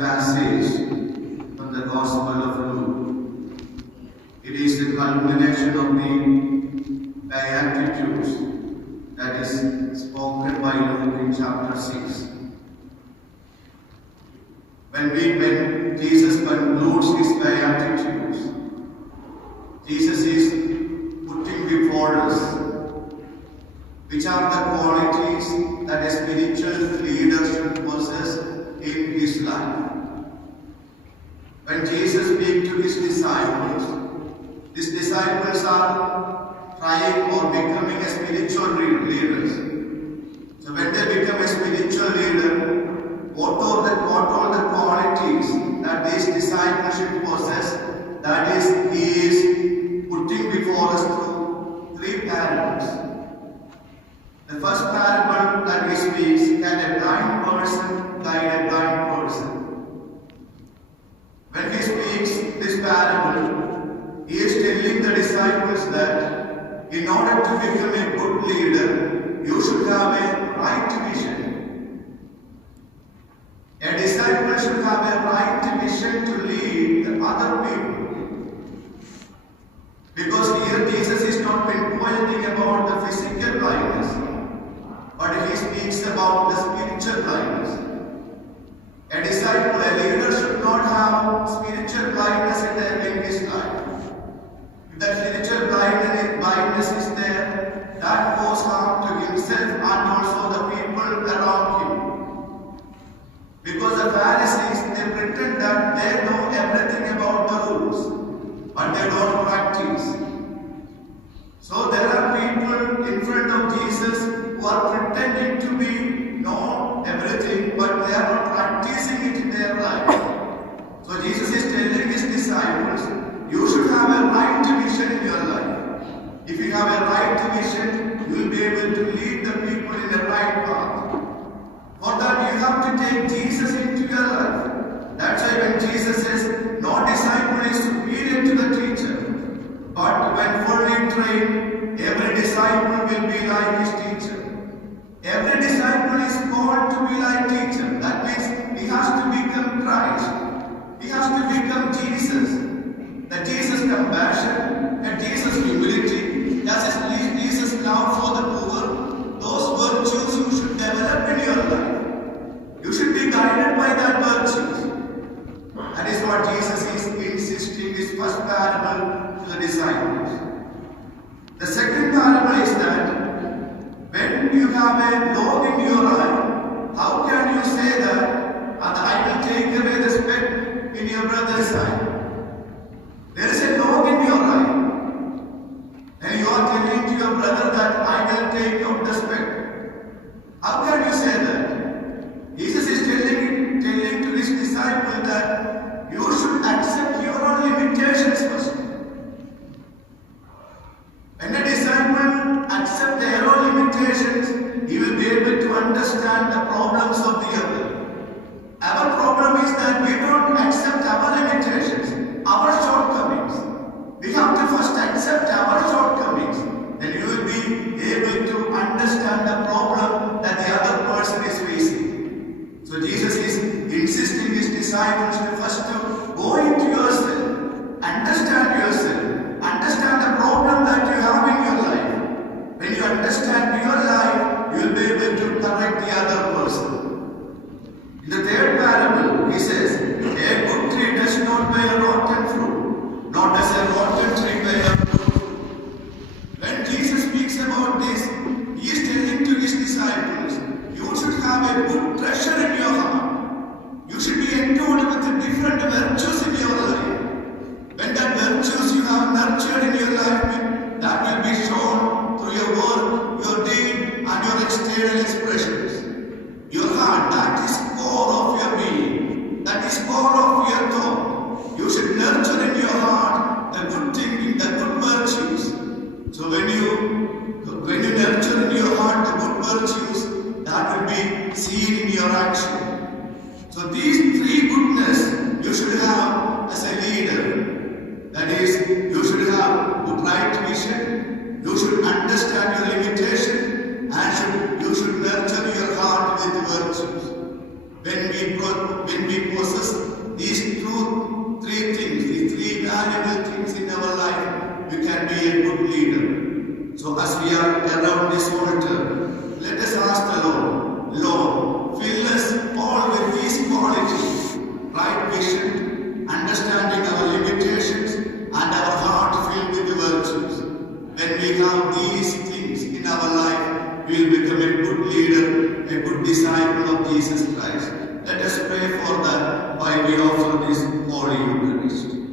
passage from the Gospel of Luke. It is the culmination of the Beatitudes that is spoken by Luke in chapter 6. When Jesus concludes his Beatitudes, Jesus is putting before us which are the qualities that a spiritual leader should possess in his life. When Jesus speaks to his disciples are trying or becoming a spiritual leaders. So when they become a spiritual leader, what are the qualities that these disciples should possess? That is, he is putting before us through three parables. The first parable that he speaks, can a blind person guide a blind person? When he speaks this parable, he is telling the disciples that in order to become a good leader, you should have a right vision. A disciple should have a right vision to lead the other people. Because here Jesus is not pinpointing about the physical blindness, but he speaks about the spiritual blindness. A disciple, a leader should not have spiritual blindness in his life. If that spiritual blindness is there, that causes harm to himself and also the people around him. Because the Pharisees, they pretend that they know everything about the rules, but they don't practice. So there are people in front of Jesus who are pretending to know everything, but they are not practicing it in their life. So Jesus is telling his disciples, you should have a right vision in your life. If you have a right vision, you will be able to lead the people in the right path. For that, you have to take Jesus into your life. That's why when Jesus says, no disciple is superior to the teacher, but when fully trained, every disciple will be like his teacher. Every disciple is called to be like teacher. That means he has to become Christ. He has to become Jesus. The Jesus compassion and Jesus humility, Jesus love for the poor, those virtues you should develop in your life. You should be guided by that virtues. That is what Jesus is insisting his first parable to the disciples. The second parable is that when you have a log in your eye, how can you say that I will take away the speck in your brother's eye? There is a log in your eye, and you are telling to your brother that I will take out the speck. How can you say that? Jesus is telling to his disciple that you should accept your own limitations first. When a disciple accepts their own limitations, he will be able to understand the problems of the other. Our problem is that we don't accept our limitations, our shortcomings. We have to first accept our shortcomings. Then you will be able to understand the problem that the other person is facing. So Jesus is insisting his disciples to first go into yourself, understand the problem that you have in your life. When you understand your life, you will be able to correct the other person. In the third parable, he says, a good tree does not bear rotten fruit, nor does a rotten tree bear fruit. When Jesus speaks about this, he is telling to his disciples, you should have a good treasure in your heart. You should be endowed with different virtues in your life. When that virtues you have nurtured in your life, that will be shown through your work, your deed, and your external expressions. Your heart, that is core of your being. That is core of your thought. You should nurture in your heart the good thinking, the good virtues. So when you nurture in your heart the good virtues, that will be seen in your action. So these three goodness you should have as a leader. That is, you should have good right vision, you should understand your limitation, and you should nurture your heart with virtues. When we possess intangible things in our life, we can be a good leader. So as we are around this altar, let us ask the Lord, Lord, fill us all with these qualities, right vision, understanding our limitations, and our heart filled with the virtues. When we have these things in our life, we will become a good leader, a good disciple of Jesus Christ. Let us pray for that while we offer this Holy Eucharist.